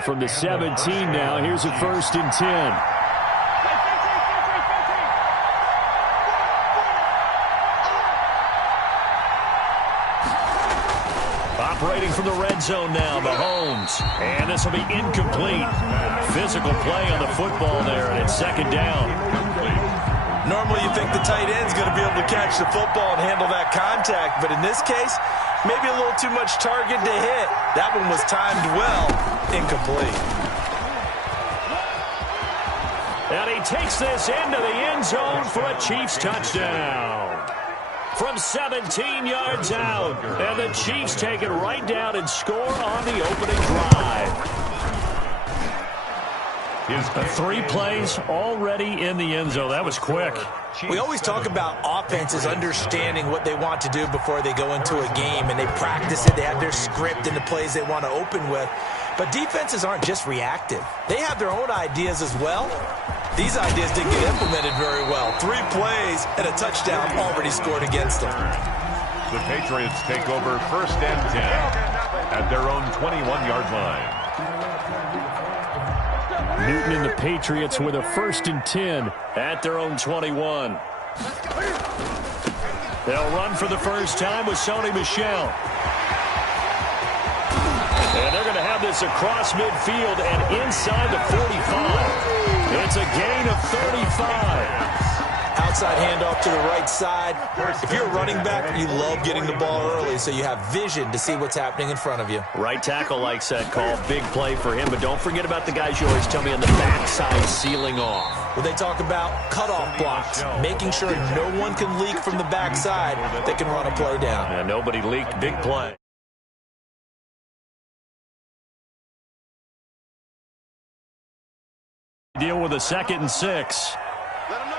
From the 17 now, here's a 1st and 10. Operating from the red zone now, Mahomes. And this will be incomplete. Physical play on the football there, and it's 2nd down. Normally you think the tight end's going to be able to catch the football and handle that contact, but in this case, maybe a little too much target to hit. That one was timed well. Incomplete. And he takes this into the end zone for a Chiefs touchdown. From 17 yards out. And the Chiefs take it right down and score on the opening drive. 3 plays already in the end zone. That was quick. We always talk about offenses understanding what they want to do before they go into a game, and they practice it. They have their script and the plays they want to open with. But defenses aren't just reactive. They have their own ideas as well. These ideas didn't get implemented very well. 3 plays and a touchdown already scored against them. The Patriots take over 1st and 10 at their own 21-yard line. Newton and the Patriots with a 1st and 10 at their own 21. They'll run for the first time with Sony Michel. And they're going to have this across midfield and inside the 45. It's a gain of 35. Outside handoff to the right side. If you're a running back, you love getting the ball early so you have vision to see what's happening in front of you. Right tackle likes that call. Big play for him, but don't forget about the guys you always tell me on the backside sealing off. Well, they talk about cutoff blocks, making sure no one can leak from the backside that can run a play down. And nobody leaked. Big play. Deal with a 2nd and 6. Let him know.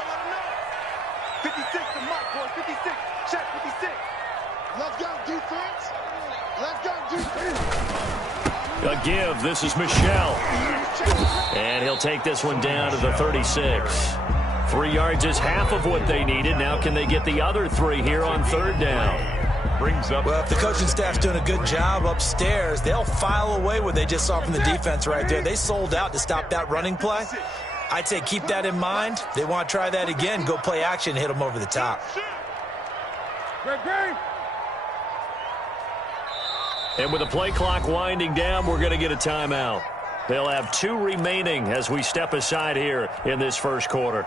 56, the mark, boys. 56. Check 56. Let's go, defense. Let's go, defense. A give. This is Michel. And he'll take this one down to the 36. 3 yards is half of what they needed. Now can they get the other 3 here on 3rd down? Well, if the coaching staff's doing a good job upstairs, they'll file away what they just saw from the defense right there. They sold out to stop that running play. I'd say keep that in mind. They want to try that again. Go play action, hit them over the top. And with the play clock winding down, we're going to get a timeout. They'll have 2 remaining as we step aside here in this first quarter.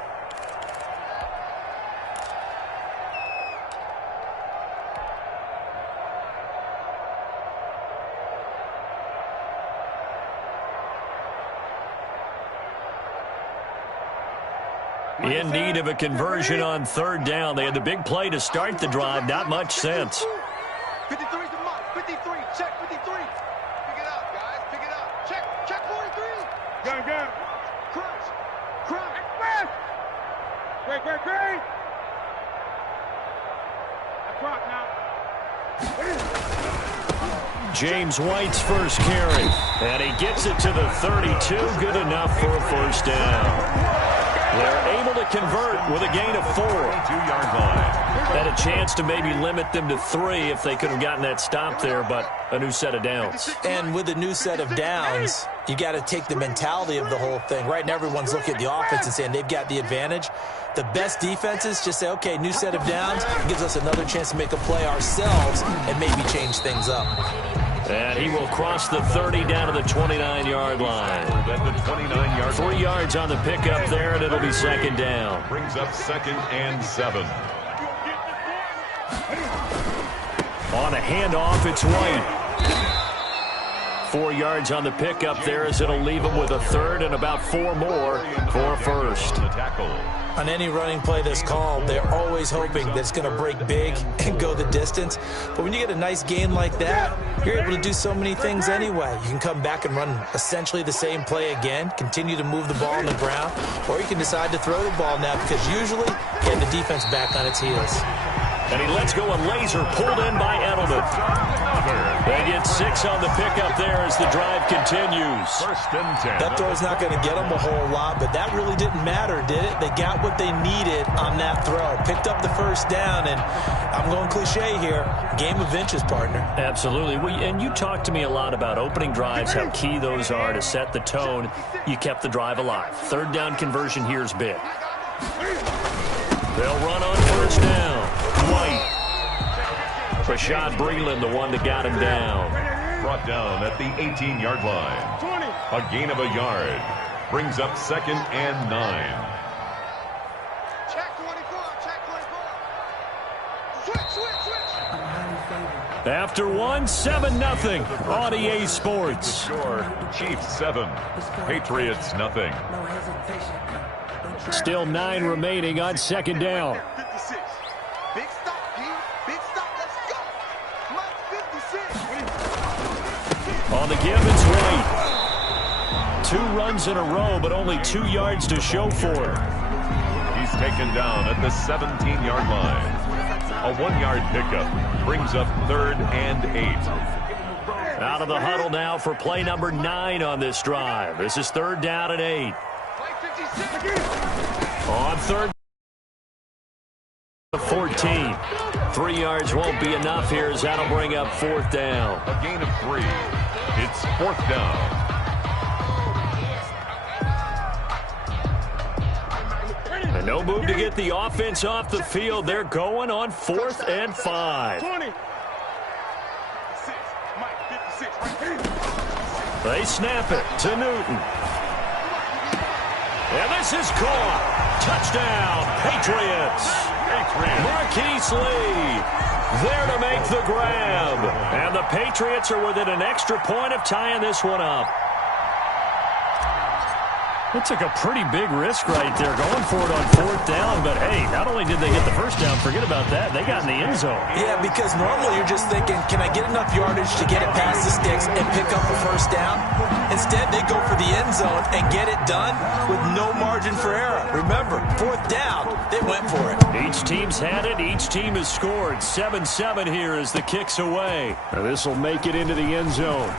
In need of a conversion on 3rd down. They had the big play to start the drive. Not much sense. 53's the mark. 53. Check 53. Pick it up, guys. Pick it up. Check 43. Go. Crunch. Express. Great. That's rock now. James White's first carry. And he gets it to the 32. Good enough for a 1st down. They're able to convert with a gain of 4. 2-yard line. Had a chance to maybe limit them to 3 if they could have gotten that stop there, but a new set of downs. And with a new set of downs, you got to take the mentality of the whole thing. Right now, everyone's looking at the offense and saying they've got the advantage. The best defenses just say, okay, new set of downs. It gives us another chance to make a play ourselves and maybe change things up. And he will cross the 30 down to the 29-yard line. 3 yards on the pickup there, and it'll be 2nd down. Brings up 2nd and 7. On a handoff, it's White. 4 yards on the pickup there as it'll leave him with a 3rd and about 4 more for a 1st. On any running play that's called, they're always hoping that it's going to break big and go the distance. But when you get a nice gain like that, you're able to do so many things anyway. You can come back and run essentially the same play again, continue to move the ball on the ground, or you can decide to throw the ball now because usually you have the defense back on its heels. And he lets go a laser pulled in by Edelman. They get 6 on the pickup there as the drive continues. First and 10. That throw's not going to get them a whole lot, but that really didn't matter, did it? They got what they needed on that throw. Picked up the first down, and I'm going cliche here. Game of inches, partner. Absolutely. And you talked to me a lot about opening drives, how key those are to set the tone. You kept the drive alive. Third down conversion here is big. They'll run on first down. White. Rashad Breeland, the one that got him down. Brought down at the 18-yard line. A gain of a yard. Brings up 2nd and 9. Check 24, check 24. Switch. After 7-0 on EA Sports. Score, Chiefs 7, Patriots nothing. Still 9 remaining on second down. 56. Big stop, D. Big stop. Let's go. Mike 56. On the give, it's White. 2 runs in a row, but only 2 yards to show for it. He's taken down at the 17-yard line. A 1-yard pickup brings up 3rd and 8. Out of the huddle now for play number 9 on this drive. This is 3rd down and 8. On 3rd and 14. 3 yards won't be enough here as that'll bring up 4th down. A gain of 3. It's 4th down. And no move to get the offense off the field. They're going on 4th and 5. 20. They snap it to Newton. And this is caught. Touchdown, Patriots. Marquise Lee there to make the grab. And the Patriots are within an extra point of tying this one up. It took a pretty big risk right there going for it on 4th down. But, hey, not only did they get the first down, forget about that, they got in the end zone. Yeah, because normally you're just thinking, can I get enough yardage to get it past the sticks and pick up a first down? Instead, they go for the end zone and get it done with no margin for error. Remember, 4th down, they went for it. Each team's had it. Each team has scored. 7-7 here as the kick's away. Now this will make it into the end zone.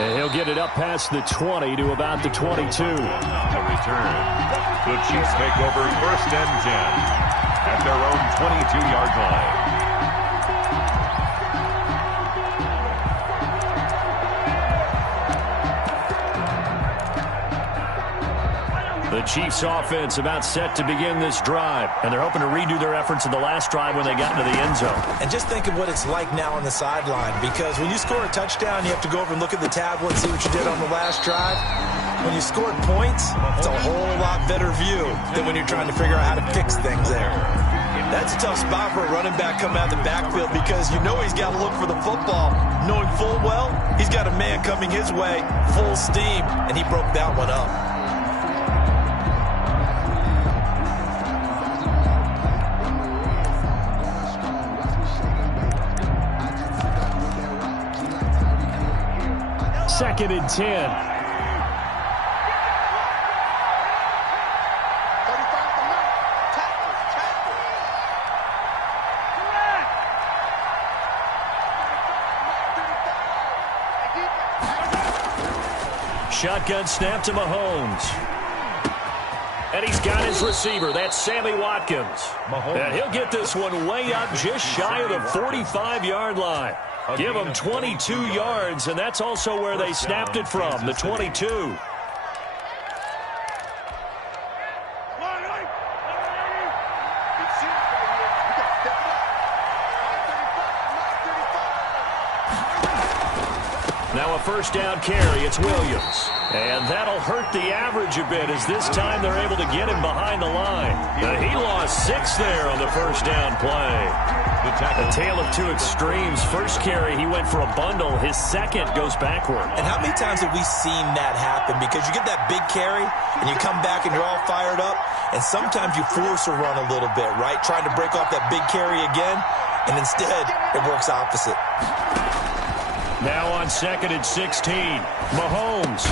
And he'll get it up past the 20 to about the 22. To return. The Chiefs take over 1st and 10 at their own 22-yard line. The Chiefs offense about set to begin this drive. And they're hoping to redo their efforts in the last drive when they got into the end zone. And just think of what it's like now on the sideline, because when you score a touchdown, you have to go over and look at the tablet and see what you did on the last drive. When you scored points, it's a whole lot better view than when you're trying to figure out how to fix things there. That's a tough spot for a running back coming out of the backfield because you know he's got to look for the football, knowing full well he's got a man coming his way, full steam, and he broke that one up. Second and 10. Shotgun snap to Mahomes. And he's got his receiver. That's Sammy Watkins. And he'll get this one way up just shy of the 45-yard line. Give them 22 yards, and that's also where they snapped it from, the 22. Now a first down carry. It's Williams. And that'll hurt the average a bit as this time they're able to get him behind the line. He lost 6 there on the first down play. A tale of 2 extremes. First carry, he went for a bundle. His second goes backward. And how many times have we seen that happen? Because you get that big carry, and you come back and you're all fired up, and sometimes you force a run a little bit, right? Trying to break off that big carry again, and instead it works opposite. Now on second and 16, Mahomes.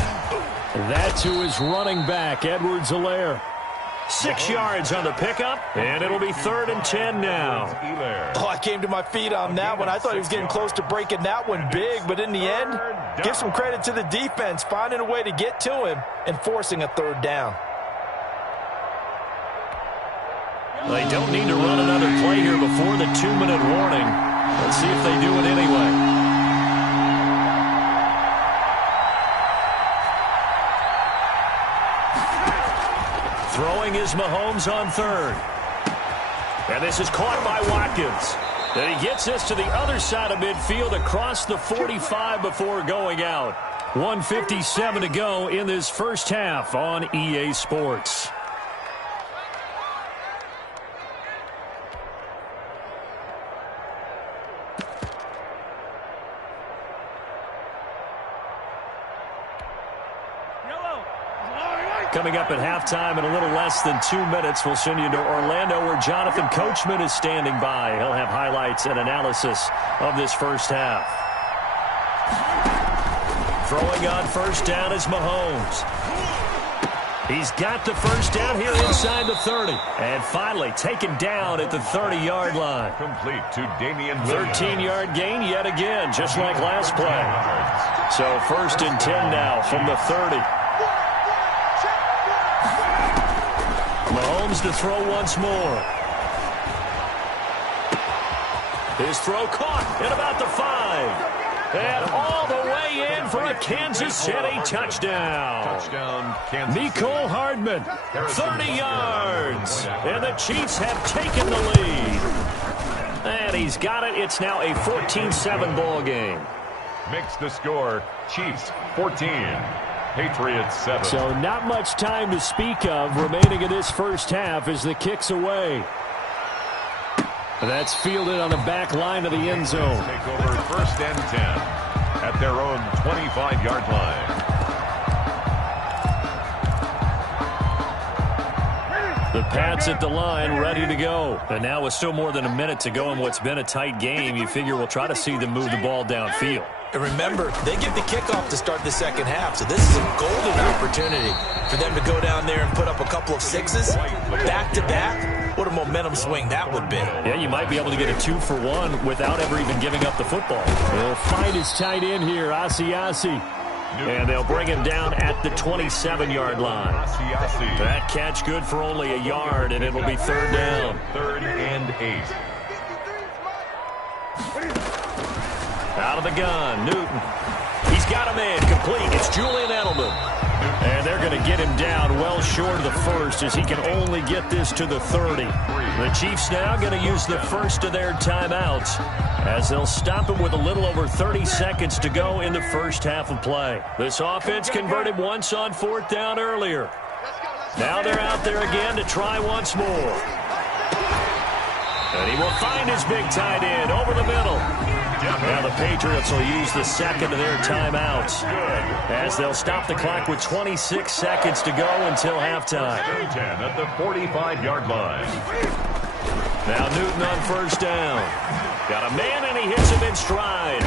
That to his running back, Edwards-Helaire. 6 yards on the pickup, and it'll be 3rd and 10 now. Oh, I came to my feet on that one. I thought he was getting close to breaking that one big, but in the end, give some credit to the defense, finding a way to get to him and forcing a 3rd down. They don't need to run another play here before the 2-minute warning. Let's see if they do it anyway. Throwing is Mahomes on 3rd. And this is caught by Watkins. And he gets this to the other side of midfield across the 45 before going out. 1:57 to go in this first half on EA Sports. Coming up at halftime in a little less than 2 minutes, we'll send you to Orlando where Jonathan Coachman is standing by. He'll have highlights and analysis of this first half. Throwing on first down is Mahomes. He's got the first down here inside the 30. And finally taken down at the 30-yard line. Complete to Damian 13-yard gain yet again, just like last play. So 1st and 10 now from the 30. Mahomes to throw once more. His throw caught at about the 5. And all the way in for a Kansas City touchdown. Kansas City. Mecole Hardman, 30 yards. And the Chiefs have taken the lead. And he's got it. It's now a 14-7 ball game. Makes the score Chiefs 14. Patriots 7. So not much time to speak of remaining in this first half as the kick's away. That's fielded on the back line of the end zone. Take over 1st and 10 at their own 25-yard line. The Pats at the line, ready to go. And now with still more than a minute to go in what's been a tight game, you figure we'll try to see them move the ball downfield. And remember, they get the kickoff to start the second half, so this is a golden opportunity for them to go down there and put up a couple of 6s back-to-back. What a momentum swing that would be. Yeah, you might be able to get a 2-for-1 without ever even giving up the football. They'll find his tight end here, Asiasi. And they'll bring him down at the 27-yard line. That catch good for only a yard, and it'll be 3rd down. 3rd and 8. Out of the gun, Newton. He's got a man complete. It's Julian Edelman. And they're going to get him down well short of the 1st as he can only get this to the 30. The Chiefs now going to use the first of their timeouts as they'll stop him with a little over 30 seconds to go in the first half of play. This offense converted once on 4th down earlier. Now they're out there again to try once more. And he will find his big tight end over the middle. Now the Patriots will use the second of their timeouts as they'll stop the clock with 26 seconds to go until halftime. 10 at the 45-yard line. Now Newton on first down. Got a man and he hits him in stride.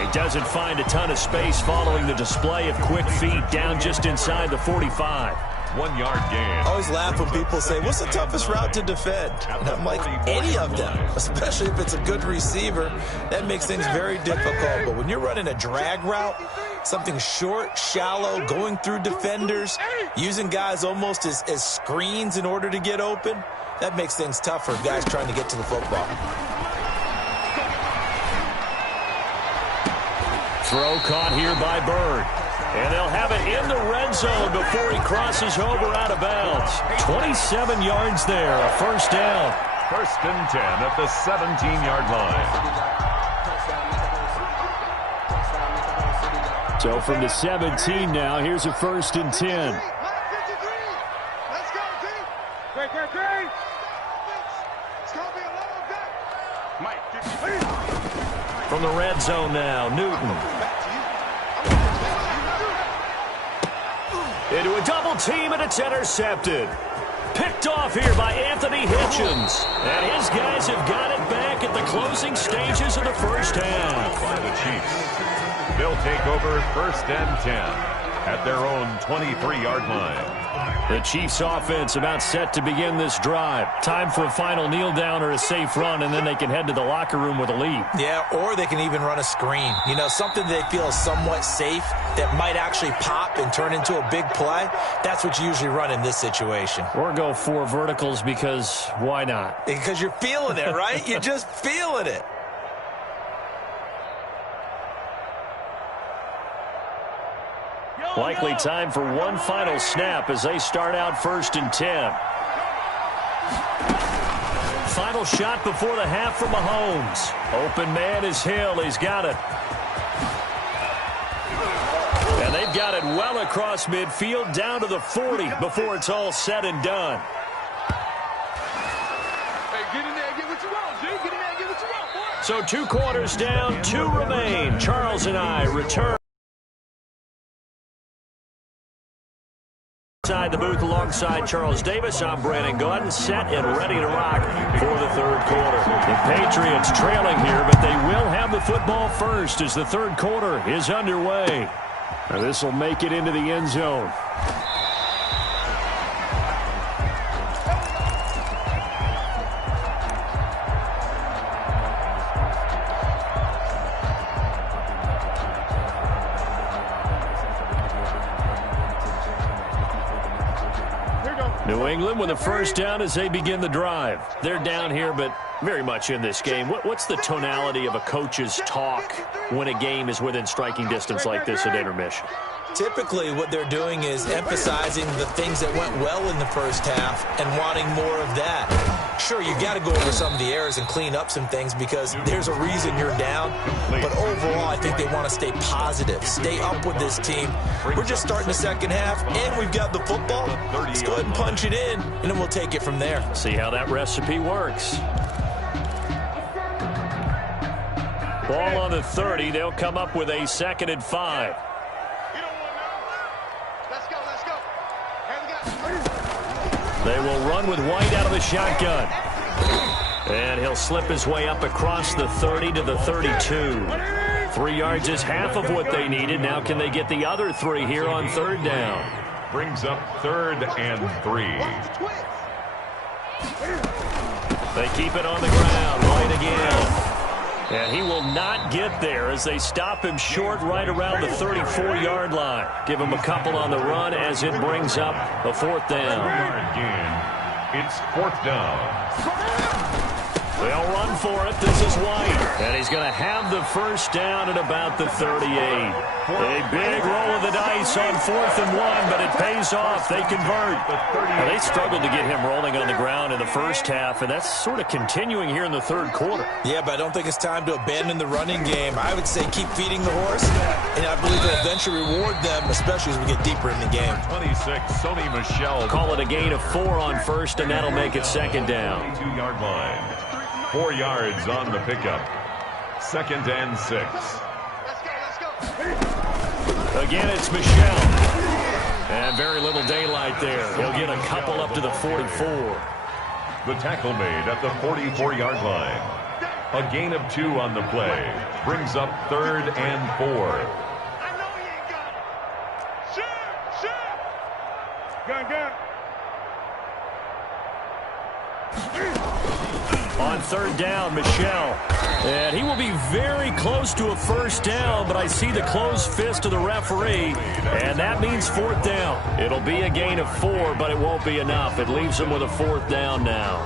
He doesn't find a ton of space following the display of quick feet down just inside the 45. 1-yard gain. I always laugh when people say, what's the toughest route to defend? And I'm like, any of them, especially if it's a good receiver. That makes things very difficult. But when you're running a drag route, something short, shallow, going through defenders, using guys almost as screens in order to get open, that makes things tough for guys trying to get to the football. Throw caught here by Bird. And they'll have it in the red zone before he crosses over out of bounds. 27 yards there, a first down. 1st and 10 at the 17-yard line. So from the 17 now, here's a 1st and 10. Let's go, D. Great. It's going to be a long day. Mike, From the red zone now, Newton. Into a double team, and it's intercepted. Picked off here by Anthony Hitchens. And his guys have got it back at the closing stages of the first half. By the Chiefs. They'll take over 1st and 10 at their own 23-yard line. The Chiefs offense about set to begin this drive. Time for a final kneel down or a safe run, and then they can head to the locker room with a lead. Yeah, or they can even run a screen. You know, something they feel is somewhat safe that might actually pop and turn into a big play. That's what you usually run in this situation. Or go 4 verticals because why not? Because you're feeling it, right? You're just feeling it. Likely time for one final snap as they start out 1st and 10. Final shot before the half from Mahomes. Open man is Hill. He's got it. And they've got it well across midfield down to the 40 before it's all said and done. Hey, get in there and get what you want, G. Get in there and get what you want, boy. So 2 quarters down, 2 remain. Charles and I return inside the booth alongside Charles Davis. I'm Brandon Gordon, set and ready to rock for the 3rd quarter. The Patriots trailing here, but they will have the football first as the 3rd quarter is underway. Now this will make it into the end zone. New England with a 1st down as they begin the drive. They're down here, but very much in this game. What's the tonality of a coach's talk when a game is within striking distance like this at intermission? Typically, what they're doing is emphasizing the things that went well in the 1st half and wanting more of that. Sure, you got to go over some of the errors and clean up some things because there's a reason you're down. But overall, I think they want to stay positive, stay up with this team. We're just starting the 2nd half, and we've got the football. Let's go ahead and punch it in, and then we'll take it from there. See how that recipe works. Ball on the 30. They'll come up with a 2nd and 5. They will run with White out of the shotgun. And he'll slip his way up across the 30 to the 32. 3 yards is half of what they needed. Now can they get the other 3 here on 3rd down? Brings up 3rd and 3. They keep it on the ground. White again. And he will not get there as they stop him short right around the 34-yard line. Give him a couple on the run as it brings up a 4th down. It's 4th down. They'll run for it. This is White. And he's going to have the 1st down at about the 38. A big roll of the dice on 4th and 1, but it pays off. They convert. Well, they struggled to get him rolling on the ground in the 1st half, and that's sort of continuing here in the 3rd quarter. Yeah, but I don't think it's time to abandon the running game. I would say keep feeding the horse, and I believe it'll eventually reward them, especially as we get deeper in the game. 26, Sony Michel. Call it a gain of 4 on 1st, and that'll make it 2nd down. 22-yard line. 4 yards on the pickup. 2nd and 6. Again, it's Michel. And very little daylight there. He'll get a couple up to the 44. The tackle made at the 44-yard line. A gain of 2 on the play. Brings up 3rd and 4. I know he ain't got it. Shoot! Gun. On 3rd down, Michel. And he will be very close to a 1st down, but I see the closed fist of the referee, and that means 4th down. It'll be a gain of 4, but it won't be enough. It leaves him with a 4th down now.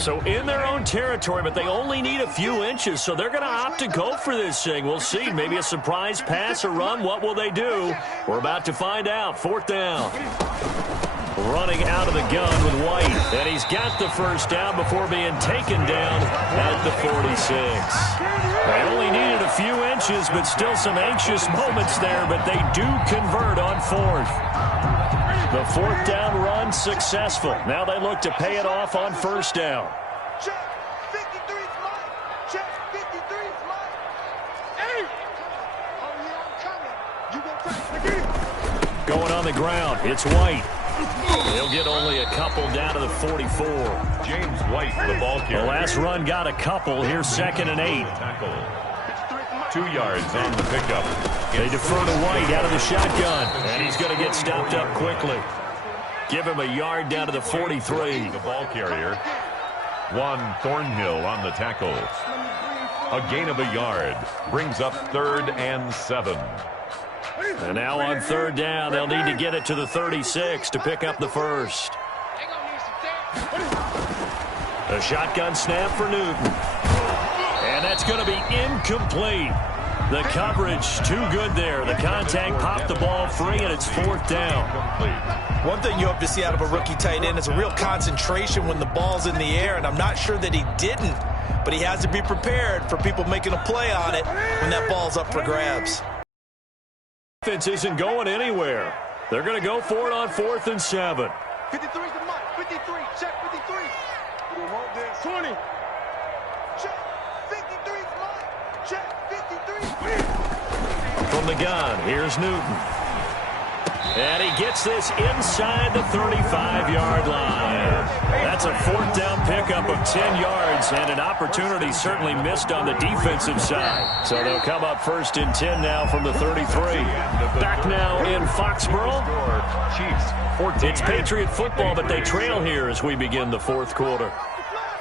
So in their own territory, but they only need a few inches, so they're going to opt to go for this thing. We'll see. Maybe a surprise pass or run. What will they do? We're about to find out. 4th down. Running out of the gun with White. And he's got the 1st down before being taken down at the 46. They only needed a few inches, but still some anxious moments there, but they do convert on 4th. The 4th down run successful. Now they look to pay it off on 1st down. Check. 53's mine. Check. 53's mine. Hey! Oh, yeah, I'm coming. You gonna press the game. Going on the ground, it's White. He'll get only a couple down to the 44. James White, the ball carrier. The last run got a couple. Here's 2nd and 8. 2 yards on the pickup. They defer to White out of the shotgun. And he's going to get stopped up quickly. Give him a yard down to the 43. The ball carrier. Juan Thornhill on the tackle. A gain of a yard. Brings up 3rd and 7. And now on 3rd down, they'll need to get it to the 36 to pick up the first. A shotgun snap for Newton. And that's going to be incomplete. The coverage too good there. The contact popped the ball free, and it's 4th down. One thing you hope to see out of a rookie tight end is a real concentration when the ball's in the air, and I'm not sure that he didn't, but he has to be prepared for people making a play on it when that ball's up for grabs. Offense isn't going anywhere. They're going to go for it on 4th and 7. 53's the mark. 53. Check 53. We don't want this. 20. Check. 53's mark. Check. 53. From the gun, here's Newton. And he gets this inside the 35-yard line. That's a 4th down pickup of 10 yards, and an opportunity certainly missed on the defensive side. So they'll come up 1st and 10 now from the 33. Back now in Foxborough. It's Patriot football, but they trail here as we begin the 4th quarter.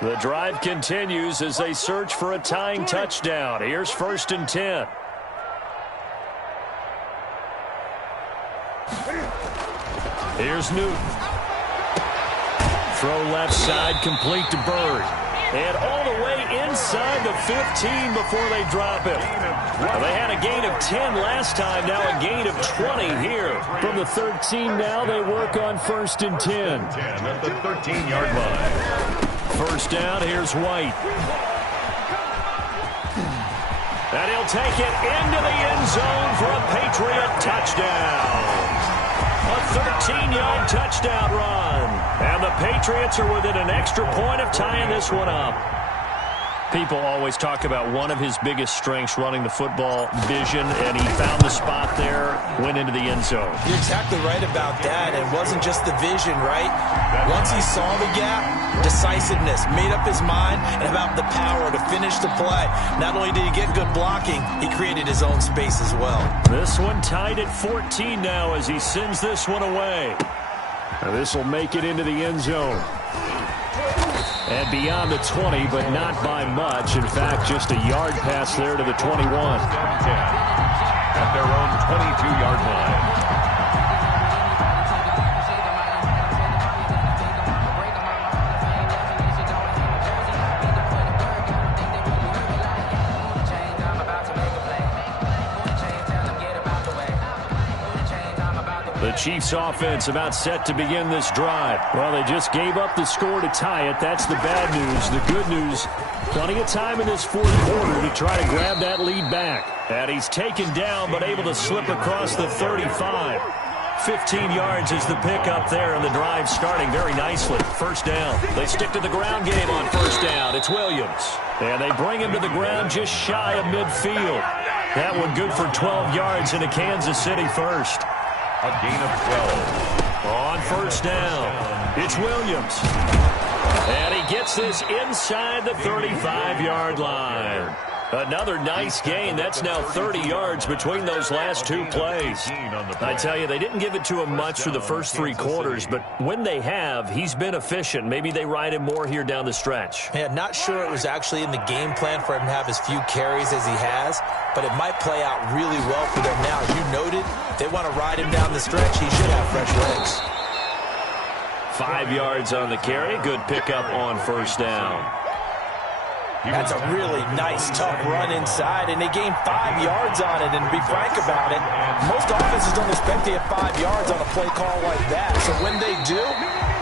The drive continues as they search for a tying touchdown. Here's 1st and 10. Here's Newton. Throw left side, complete to Bird. And all the way inside the 15 before they drop it. Well, they had a gain of 10 last time, now a gain of 20 here. From the 13 now, they work on 1st and 10. At the 13-yard line. 1st down, here's White. And he'll take it into the end zone for a Patriot touchdown. A 13-yard touchdown run. And the Patriots are within an extra point of tying this one up. People always talk about one of his biggest strengths running the football, vision, and he found the spot there, went into the end zone. You're exactly right about that. It wasn't just the vision, right? Once he saw the gap, decisiveness, made up his mind, and about the power to finish the play. Not only did he get good blocking, he created his own space as well. This one tied at 14 now as he sends this one away. And this will make it into the end zone. And beyond the 20, but not by much. In fact, just a yard pass there to the 21. At their own 22-yard line. The Chiefs offense about set to begin this drive. Well, they just gave up the score to tie it. That's the bad news. The good news, plenty of time in this 4th quarter to try to grab that lead back. And he's taken down but able to slip across the 35. 15 yards is the pickup there, and the drive starting very nicely. 1st down. They stick to the ground game on 1st down. It's Williams. And they bring him to the ground just shy of midfield. That one good for 12 yards into Kansas City first. A gain of 12. On 1st down, it's Williams. And he gets this inside the 35-yard line. Another nice gain. That's now 30 yards between those last 2 plays. I tell you, they didn't give it to him much through the first 3 quarters, but when they have, he's been efficient. Maybe they ride him more here down the stretch. Yeah, not sure it was actually in the game plan for him to have as few carries as he has, but it might play out really well for them now. As you noted, if they want to ride him down the stretch, he should have fresh legs. 5 yards on the carry. Good pickup on 1st down. That's a really nice, tough run inside, and they gained 5 yards on it. And to be frank about it, most offenses don't expect to have 5 yards on a play call like that. So when they do,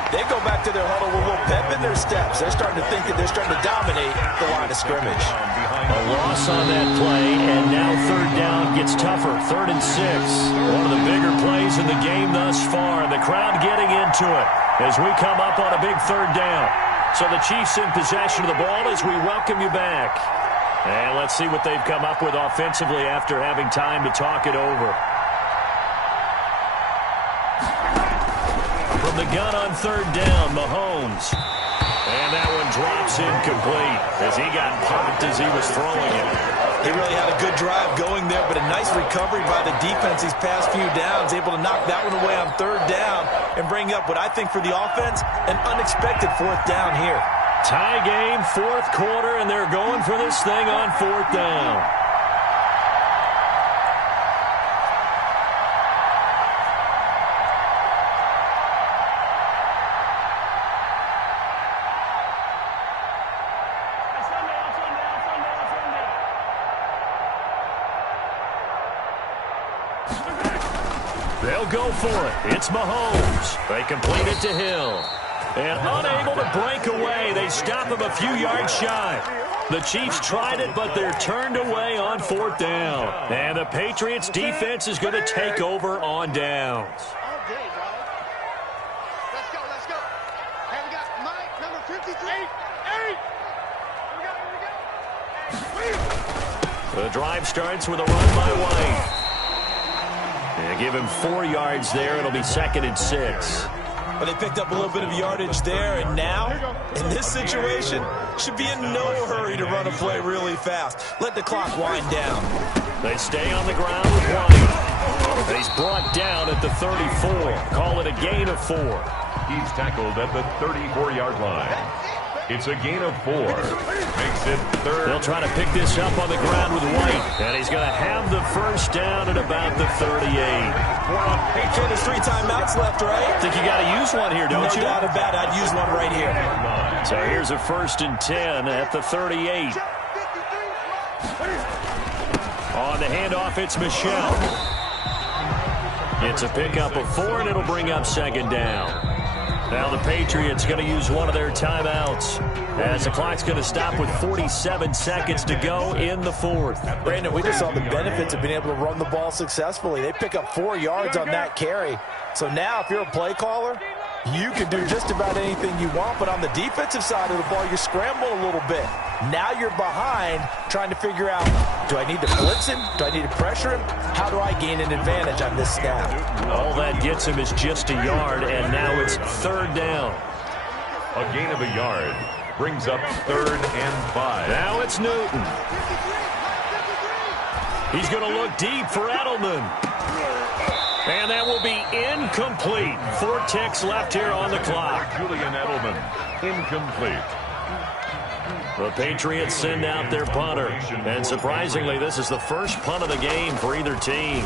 they go back to their huddle with a little pep in their steps. They're starting to think that they're starting to dominate the line of scrimmage. A loss on that play, and now 3rd down gets tougher. 3rd and 6. One of the bigger plays in the game thus far. The crowd getting into it as we come up on a big 3rd down. So the Chiefs in possession of the ball as we welcome you back. And let's see what they've come up with offensively after having time to talk it over. From the gun on third down, Mahomes. And that one drops incomplete as he got popped as he was throwing it. He really had a good drive going there, but a nice recovery by the defense these past few downs, able to knock that one away on third down and bring up what I think for the offense, an unexpected fourth down here. Tie game, fourth quarter, and they're going for this thing on fourth down. They'll go for it. It's Mahomes. They complete it to Hill. And unable to break away, they stop him a few yards shy. The Chiefs tried it, but they're turned away on fourth down. And the Patriots defense is going to take over on downs. All day, dog. Let's go, let's go. Hey, we got Mike, number 53. Eight. We go. The drive starts with a run by White. And give him 4 yards there. It'll be 2nd and 6. But they picked up a little bit of yardage there, and now, in this situation, should be in no hurry to run a play really fast. Let the clock wind down. They stay on the ground with White. He's brought down at the 34. Call it a gain of 4. He's tackled at the 34-yard line. It's a gain of 4. Makes it third. They'll try to pick this up on the ground with White. And he's going to have the first down at about the 38. Hey, there's 3 timeouts left, right? Think you got to use one here, don't you? No doubt about it. I'd use one right here. So here's a 1st and 10 at the 38. On the handoff, it's Michel. It's a pickup of 4, and it'll bring up 2nd down. Now the Patriots going to use one of their timeouts as the clock's going to stop with 47 seconds to go in the 4th. Brandon, we just saw the benefits of being able to run the ball successfully. They pick up 4 yards on that carry. So now if you're a play caller, you can do just about anything you want. But on the defensive side of the ball, you're scrambling a little bit. Now you're behind trying to figure out, do I need to blitz him? Do I need to pressure him? How do I gain an advantage on this snap? All that gets him is just a yard, and now it's 3rd down. A gain of a yard brings up 3rd and 5. Now it's Newton. He's going to look deep for Edelman. And that will be incomplete. 4 ticks left here on the clock. Julian Edelman, incomplete. The Patriots send out their punter. And surprisingly, this is the first punt of the game for either team.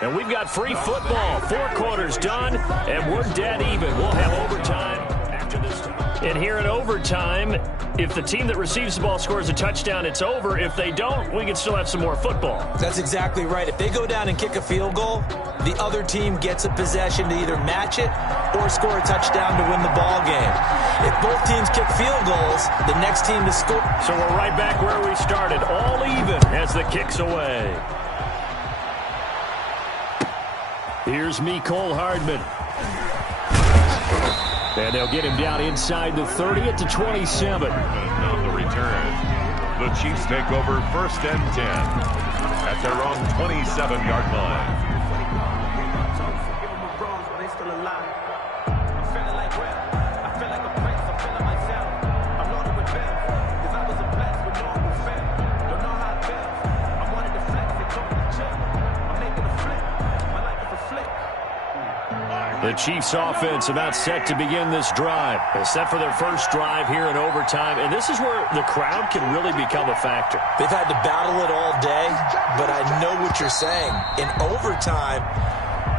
And we've got free football. 4 quarters done, and we're dead even. We'll have overtime after this time. And here in overtime, if the team that receives the ball scores a touchdown, it's over. If they don't, we can still have some more football. That's exactly right. If they go down and kick a field goal, the other team gets a possession to either match it or score a touchdown to win the ball game. If both teams kick field goals, the next team to score. So we're right back where we started, all even as the kick's away. Here's Mecole Hardman. And they'll get him down inside the 30 at the 27. On the return, the Chiefs take over 1st and 10 at their own 27-yard line. The Chiefs offense about set to begin this drive. They're set for their first drive here in overtime, and this is where the crowd can really become a factor. They've had to battle it all day, but I know what you're saying. In overtime,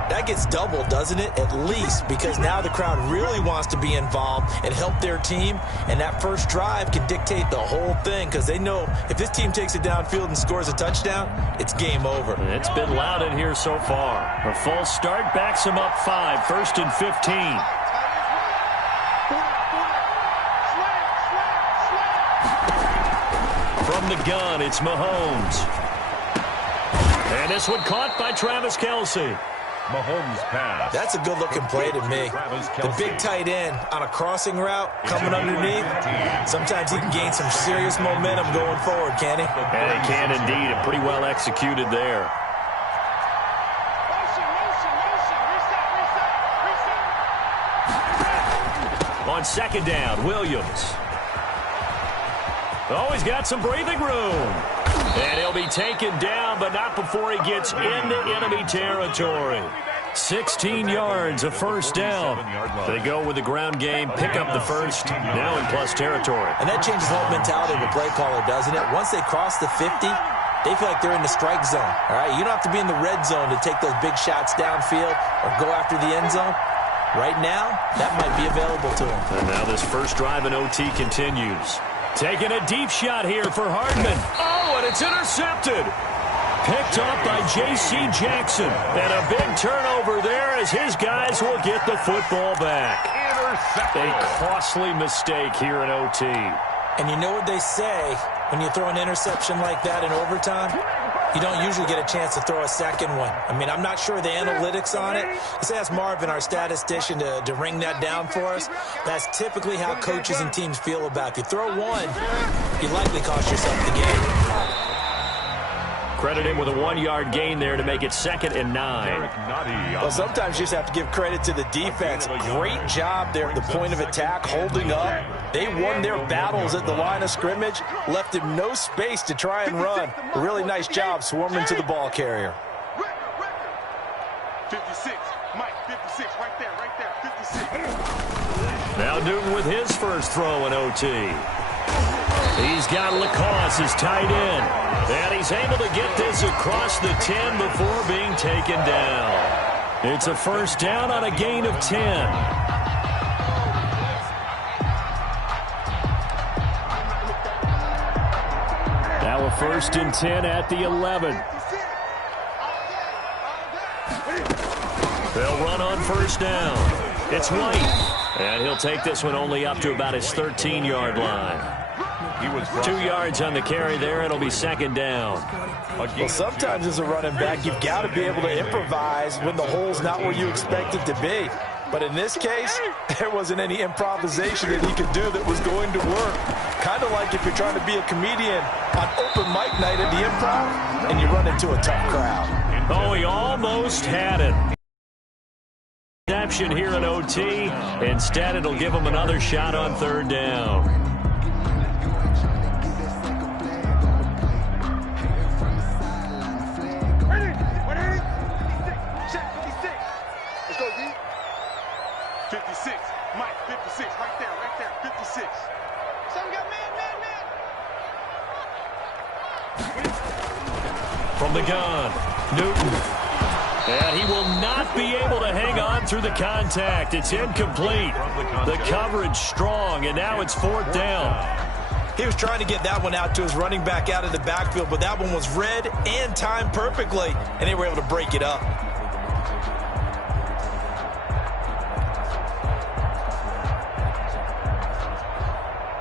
that gets doubled, doesn't it? At least, because now the crowd really wants to be involved and help their team, and that first drive can dictate the whole thing because they know if this team takes it downfield and scores a touchdown, it's game over. And it's been loud in here so far. A false start backs them up 5, 1st and 15. From the gun, it's Mahomes. And this one caught by Travis Kelce. Mahomes pass. That's a good-looking play to me. The big tight end on a crossing route coming underneath. Sometimes he can gain some serious momentum going forward, can he? And he can indeed, and pretty well executed there. On second down, Williams. Oh, he's got some breathing room. And he'll be taken down, but not before he gets into enemy territory. 16 yards, a first down. They go with the ground game, pick up the first, now in plus territory. And that changes the whole mentality of the play caller, doesn't it? Once they cross the 50, they feel like they're in the strike zone. All right, you don't have to be in the red zone to take those big shots downfield or go after the end zone. Right now, that might be available to him. And now this first drive in OT continues. Taking a deep shot here for Hardman. Oh, and it's intercepted. Picked up by J.C. Jackson. And a big turnover there as his guys will get the football back. A costly mistake here in OT. And you know what they say when you throw an interception like that in overtime? You don't usually get a chance to throw a second one. I mean, I'm not sure of the analytics on it. Let's ask Marvin, our statistician, to ring that down for us. That's typically how coaches and teams feel about it. If you throw one, you likely cost yourself the game. Credit him with a 1-yard gain there to make it 2nd and 9. Well, sometimes you just have to give credit to the defense. Great job there at the point of attack, holding up. They won their battles at the line of scrimmage, left him no space to try and run. A really nice job swarming to the ball carrier. 56, Mike, 56, right there, 56. Now Newton with his first throw in OT. He's got Lacoste as tight end. And he's able to get this across the 10 before being taken down. It's a first down on a gain of 10. Now a 1st and 10 at the 11. They'll run on first down. It's White. And he'll take this one only up to about his 13-yard line. He was 2 yards on the carry there. It'll be 2nd down. Well, sometimes as a running back, you've got to be able to improvise when the hole's not where you expect it to be. But in this case, there wasn't any improvisation that he could do that was going to work. Kind of like if you're trying to be a comedian on open mic night at the Improv and you run into a tough crowd. Oh, he almost had it. Reception here in OT. Instead, it'll give him another shot on 3rd down. From the gun, Newton. And he will not be able to hang on through the contact. It's incomplete. The coverage strong, and now it's 4th down. He was trying to get that one out to his running back out of the backfield, but that one was read and timed perfectly, and they were able to break it up.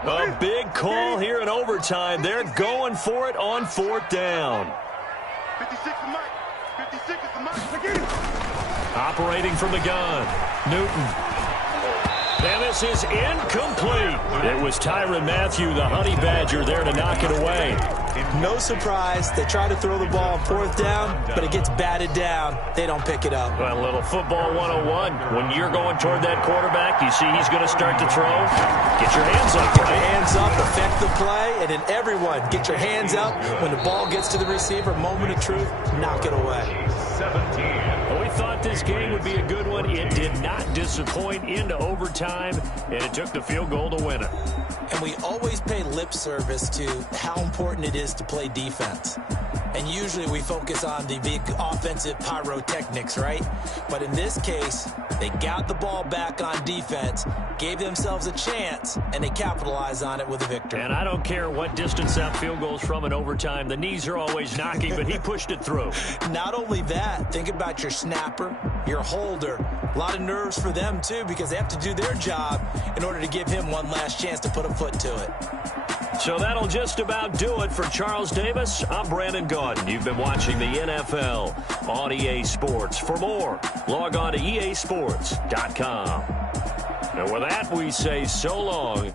A big call here in overtime. They're going for it on 4th down. 56 is Mike. 56 is the Mike. Operating from the gun, Newton. And this is incomplete. It was Tyrann Mathieu, the Honey Badger, there to knock it away. No surprise. They try to throw the ball on 4th down, but it gets batted down. They don't pick it up. Well, a little football 101. When you're going toward that quarterback, you see he's going to start to throw. Get your hands up. Get your hands up, affect the play, and then everyone get your hands up. When the ball gets to the receiver, moment of truth, knock it away. 17. Well, we thought this game would be a good one. It did not disappoint into overtime, and it took the field goal to win it. And we always pay lip service to how important it is to play defense. And usually we focus on the big offensive pyrotechnics, right? But in this case, they got the ball back on defense, gave themselves a chance, and they capitalized on it with a victory. And I don't care what distance that field goes from in overtime. The knees are always knocking, but he pushed it through. Not only that, think about your snapper, your holder. A lot of nerves for them, too, because they have to do their job in order to give him one last chance to put a foot to it. So that'll just about do it for Charles Davis. I'm Brandon Gaudin. You've been watching the NFL on EA Sports. For more, log on to easports.com. And with that, we say so long.